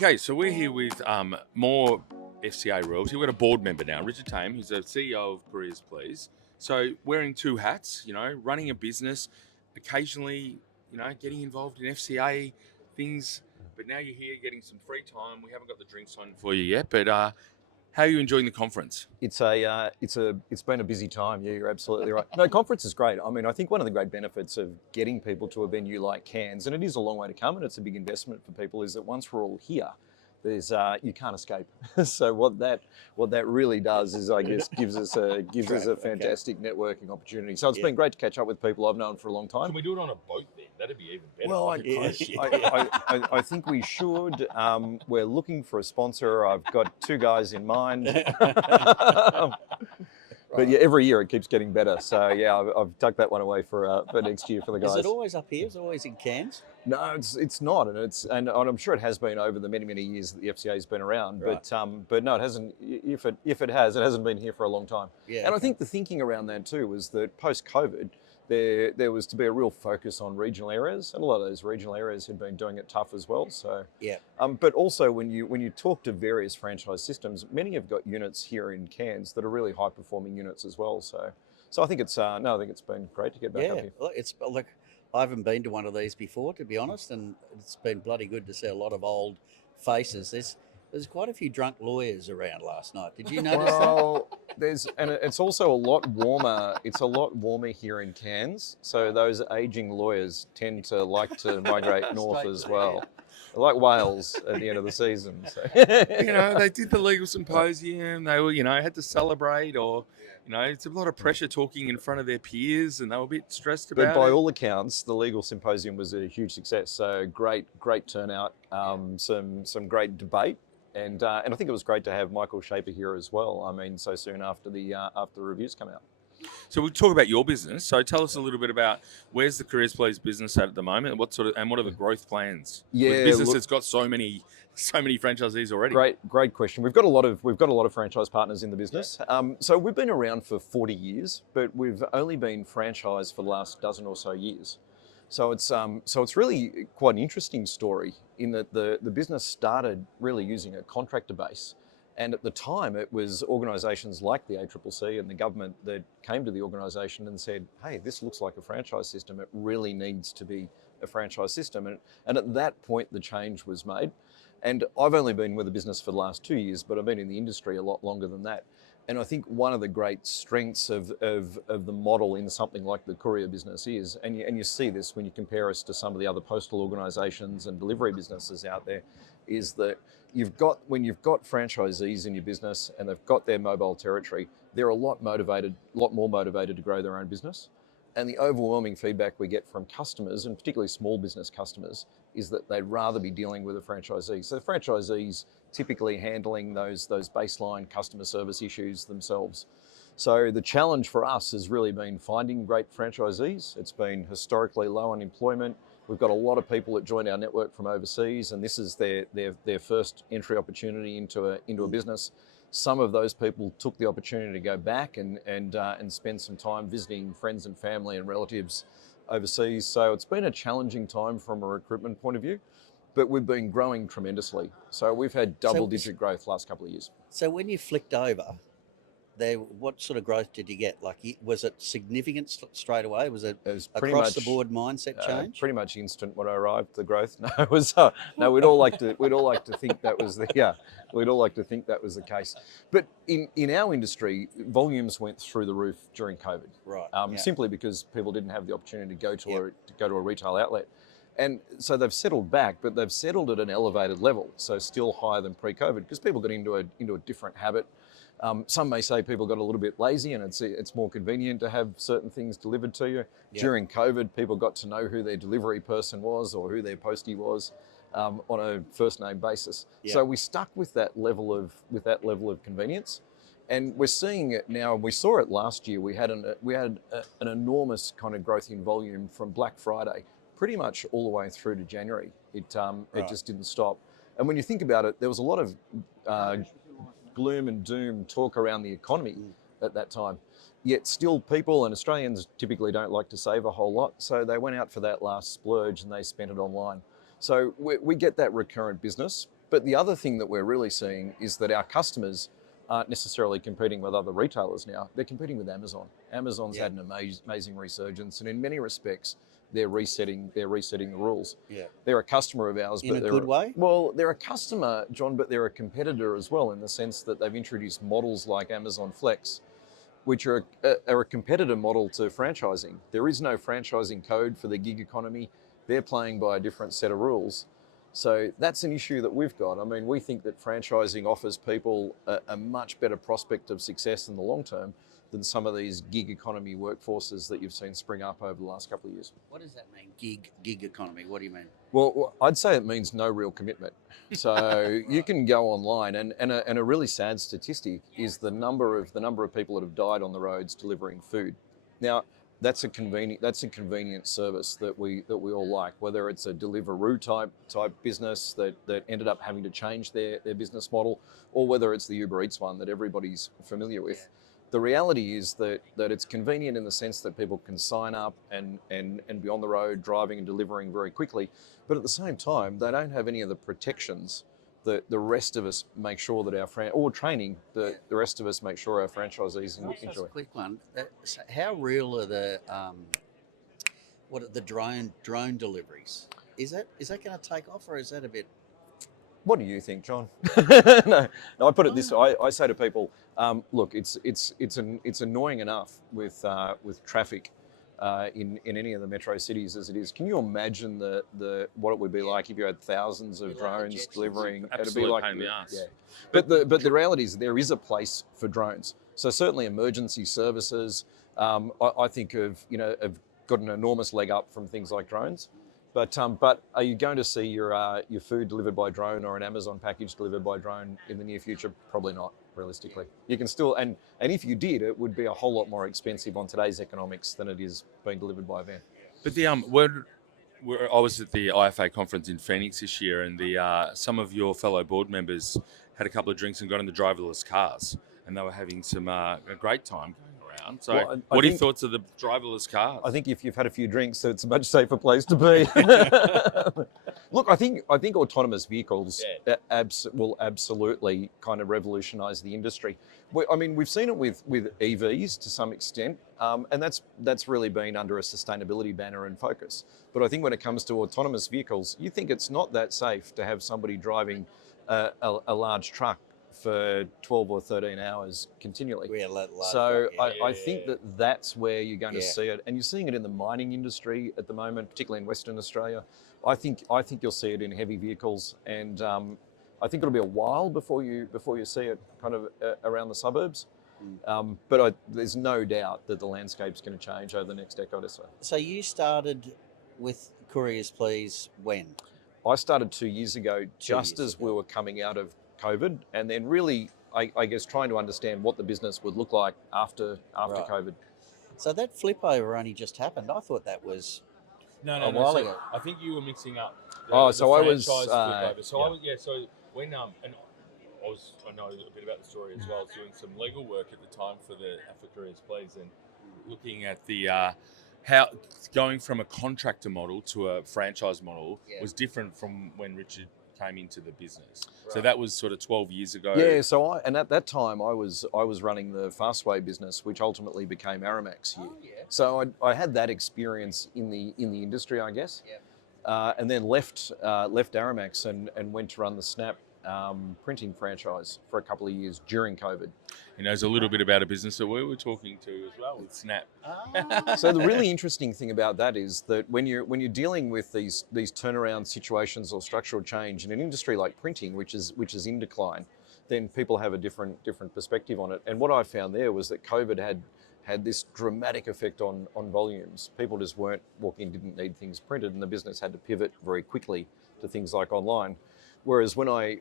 Okay, so we're here with more FCA royalty. We've got a board member now, Richard Thame, who's the CEO of CouriersPlease. So wearing two hats, running a business, occasionally, getting involved in FCA things. But now you're here getting some free time. We haven't got the drinks on for you yet, but how are you enjoying the conference? It's been a busy time. Yeah, you're absolutely right. No, conference is great. I mean, I think one of the great benefits of getting people to a venue like Cairns, and it is a long way to come, and it's a big investment for people, is that once we're all here, there's you can't escape. So what that really does is, I guess, gives us a fantastic networking opportunity. So it's been great to catch up with people I've known for a long time. Can we do it on a boat then? That'd be even better. Well, I think we should. We're looking for a sponsor. I've got two guys in mind. But yeah, every year it keeps getting better. So yeah, I've tucked that one away for next year for the guys. Is it always up here? Is it always in Cairns? No, it's not, and I'm sure it has been over the many years that the FCA has been around. Right. But no, it hasn't. If it has, it hasn't been here for a long time. Yeah. And I think the thinking around that too was that post-COVID, there was to be a real focus on regional areas, and a lot of those regional areas had been doing it tough as well. So yeah. But also when you talk to various franchise systems, many have got units here in Cairns that are really high performing units as well. So I think it's I think it's been great to get back up here. Look, I haven't been to one of these before, to be honest, and it's been bloody good to see a lot of old faces. There's quite a few drunk lawyers around last night. Did you notice that? It's also a lot warmer. It's a lot warmer here in Cairns. So those aging lawyers tend to like to migrate north as well. They're like whales at the end of the season. So. They did the legal symposium. They were, had to celebrate, or, it's a lot of pressure talking in front of their peers, and they were a bit stressed about it. But by all accounts, the legal symposium was a huge success. So great turnout, some great debate. And I think it was great to have Michael Shaper here as well. I mean, so soon after the reviews come out. So we'll talk about your business. So tell us a little bit about where's the CouriersPlease business at the moment, and what are the growth plans? Yeah, with business that's got so many franchisees already. Great question. We've got a lot of franchise partners in the business. So we've been around for 40 years, but we've only been franchised for the last dozen or so years. So it's really quite an interesting story in that the business started really using a contractor base. And at the time, it was organisations like the ACCC and the government that came to the organisation and said, hey, this looks like a franchise system. It really needs to be a franchise system. And at that point, the change was made. And I've only been with the business for the last 2 years, but I've been in the industry a lot longer than that. And I think one of the great strengths of the model in something like the courier business is, and you see this when you compare us to some of the other postal organisations and delivery businesses out there, is that when you've got franchisees in your business and they've got their mobile territory, they're a lot more motivated to grow their own business. And the overwhelming feedback we get from customers, and particularly small business customers, is that they'd rather be dealing with a franchisee. So the franchisees typically handling those baseline customer service issues themselves. So the challenge for us has really been finding great franchisees. It's been historically low unemployment. We've got a lot of people that join our network from overseas, and this is their first entry opportunity into a business. Some of those people took the opportunity to go back and spend some time visiting friends and family and relatives overseas. So it's been a challenging time from a recruitment point of view, but we've been growing tremendously. So we've had double-digit growth last couple of years. So when you flicked over, what sort of growth did you get? Like, was it significant straight away? Was it across the board mindset change? Pretty much instant when I arrived. The growth. No, it was no. We'd all like to think that was We'd all like to think that was the case. But in our industry, volumes went through the roof during COVID. Right. Simply because people didn't have the opportunity to go to a retail outlet. And so they've settled back, but they've settled at an elevated level, so still higher than pre-COVID, because people got into a different habit. Some may say people got a little bit lazy, and it's more convenient to have certain things delivered to you. Yep. During COVID, people got to know who their delivery person was or who their postie was on a first name basis. Yep. So we stuck with that level of convenience, and we're seeing it now. We saw it last year. We had an enormous kind of growth in volume from Black Friday, pretty much all the way through to January. It just didn't stop. And when you think about it, there was a lot of gloom and doom talk around the economy at that time. Yet still people, and Australians typically don't like to save a whole lot, so they went out for that last splurge and they spent it online. So we get that recurrent business. But the other thing that we're really seeing is that our customers aren't necessarily competing with other retailers now. They're competing with Amazon. Amazon's had an amazing resurgence, and in many respects, they're resetting the rules. Yeah. They're a customer of ours, In but a they're good way? Well, they're a customer, John, but they're a competitor as well, in the sense that they've introduced models like Amazon Flex, which are a competitor model to franchising. There is no franchising code for the gig economy. They're playing by a different set of rules. So that's an issue that we've got. I mean, we think that franchising offers people a much better prospect of success in the long term than some of these gig economy workforces that you've seen spring up over the last couple of years. What does that mean, gig economy? What do you mean? Well, I'd say it means no real commitment. So you can go online, and a really sad statistic is the number of people that have died on the roads delivering food. Now, that's a convenient service that we all like, whether it's a Deliveroo type business that ended up having to change their business model, or whether it's the Uber Eats one that everybody's familiar with. The reality is that it's convenient in the sense that people can sign up and be on the road driving and delivering very quickly, but at the same time they don't have any of the protections that the rest of us make sure that or training that the rest of us make sure our franchisees enjoy. Just a quick one. So how real are the drone deliveries? Is that going to take off, or is that a bit? What do you think, John? No, I put it this way. I say to people, look, it's annoying enough with traffic in any of the metro cities as it is. Can you imagine what it would be like if you had thousands of drones delivering? It'd be like pain in the ass. Yeah. But the reality is there is a place for drones. So certainly emergency services, I think have got an enormous leg up from things like drones. But are you going to see your food delivered by drone or an Amazon package delivered by drone in the near future? Probably not, realistically. You can still, and if you did, it would be a whole lot more expensive on today's economics than it is being delivered by a van. But I was at the IFA conference in Phoenix this year, and some of your fellow board members had a couple of drinks and got in the driverless cars, and they were having a great time going around. So, what are your thoughts of the driverless cars? I think if you've had a few drinks, it's a much safer place to be. Look, I think autonomous vehicles will absolutely kind of revolutionise the industry. I mean, we've seen it with EVs to some extent, and that's really been under a sustainability banner and focus. But I think when it comes to autonomous vehicles, you think it's not that safe to have somebody driving a large truck for 12 or 13 hours continually. I think that's where you're going to see it, and you're seeing it in the mining industry at the moment, particularly in Western Australia. I think you'll see it in heavy vehicles, and I think it'll be a while before you see it kind of around the suburbs. But there's no doubt that the landscape's going to change over the next decade or so. So you started with CouriersPlease when? I started 2 years ago, just as we were coming out of COVID, and then really, I guess, trying to understand what the business would look like after COVID. So that flip over only just happened. I thought that was a while ago. I think you were mixing up. I was. So when and I know a bit about the story as well. I was doing some legal work at the time for CouriersPlease, and looking at the how going from a contractor model to a franchise model was different from when Richard came into the business. Right. So that was sort of 12 years ago. Yeah, so at that time I was running the Fastway business, which ultimately became Aramax here. Oh, yeah. So I had that experience in the industry, I guess. Yeah. And then left Aramax and went to run the Snap printing franchise for a couple of years during COVID. He knows a little bit about a business that we were talking to as well with Snap. So the really interesting thing about that is that when you're dealing with these turnaround situations or structural change in an industry like printing, which is in decline, then people have a different perspective on it. And what I found there was that COVID had this dramatic effect on volumes. People just didn't need things printed, and the business had to pivot very quickly to things like online. Whereas when I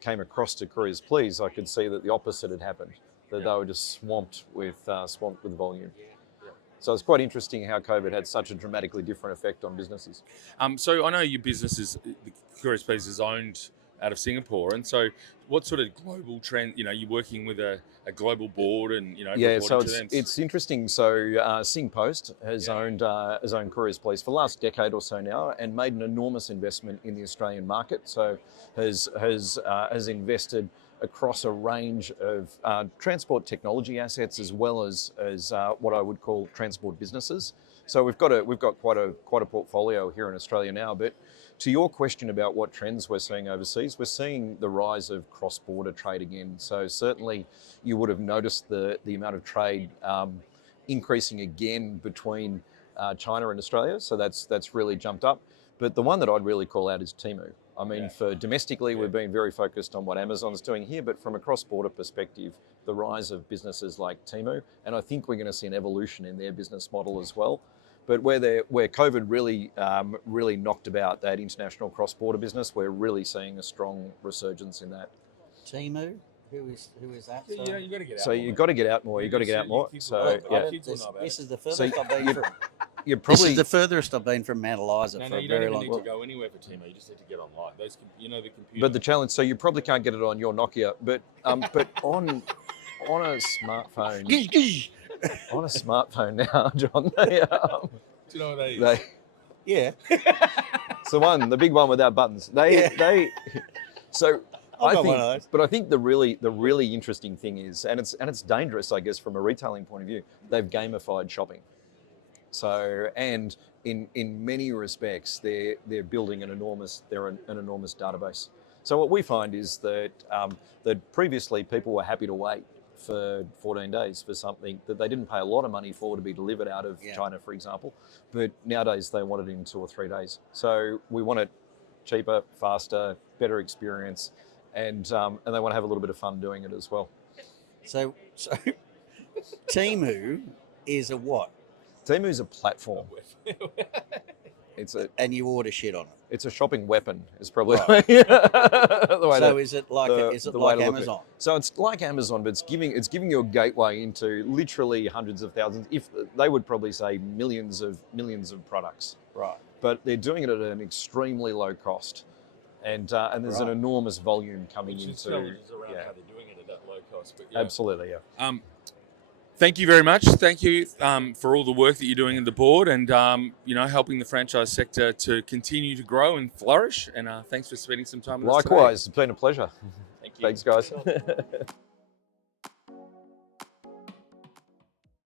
came across to CouriersPlease, I could see that the opposite had happened, that they were just swamped with volume. So it's quite interesting how COVID had such a dramatically different effect on businesses. So I know your business CouriersPlease is owned out of Singapore. And so, what sort of global trend? You're working with a global board, and Yeah, so reporting to them. it's interesting. So Sing Post has owned CouriersPlease for the last decade or so now, and made an enormous investment in the Australian market. So has invested across a range of transport technology assets, as well as what I would call transport businesses. So we've got quite a portfolio here in Australia now. But to your question about what trends we're seeing overseas, we're seeing the rise of cross-border trade again. So certainly you would have noticed the amount of trade increasing again between China and Australia. So that's really jumped up. But the one that I'd really call out is Thame. I mean, for domestically, we've been very focused on what Amazon's doing here, but from a cross-border perspective, the rise of businesses like Thame, and I think we're going to see an evolution in their business model as well. But where COVID really knocked about that international cross-border business, we're really seeing a strong resurgence in that. Thame? Who is that? So, you got to get out. So you've got to get out more. You've got to get out more. So yeah, this is the furthest I've been from. This is the furthest I've been from Mount Eliza for a you very don't long even time. need to go anywhere for Thame. You just need to get online. The computer. But the challenge, so you probably can't get it on your Nokia, but on a smartphone, on a smartphone now, John, do you know what they use? Yeah. It's the big one without buttons. So I've got one of those. but I think the really interesting thing is, and it's dangerous, I guess, from a retailing point of view, they've gamified shopping. So, and in many respects, they're building an enormous database. So what we find is that that previously people were happy to wait for 14 days for something that they didn't pay a lot of money for to be delivered out of China, for example. But nowadays they want it in 2 or 3 days. So we want it cheaper, faster, better experience, and they want to have a little bit of fun doing it as well. So Temu is a what? Temu's a platform. And you order shit on it. It's a shopping weapon. Is probably Right. the way. So is it like Amazon? So it's like Amazon, but it's giving you a gateway into literally hundreds of thousands. If they would probably say millions of products. Right. But they're doing it at an extremely low cost, and there's an enormous volume coming into. Around how they're doing it at that low cost. But Absolutely, yeah. Thank you very much. Thank you for all the work that you're doing in the board, and helping the franchise sector to continue to grow and flourish. And thanks for spending some time with us today. Likewise, it's been a pleasure. Thank you. Thanks, guys.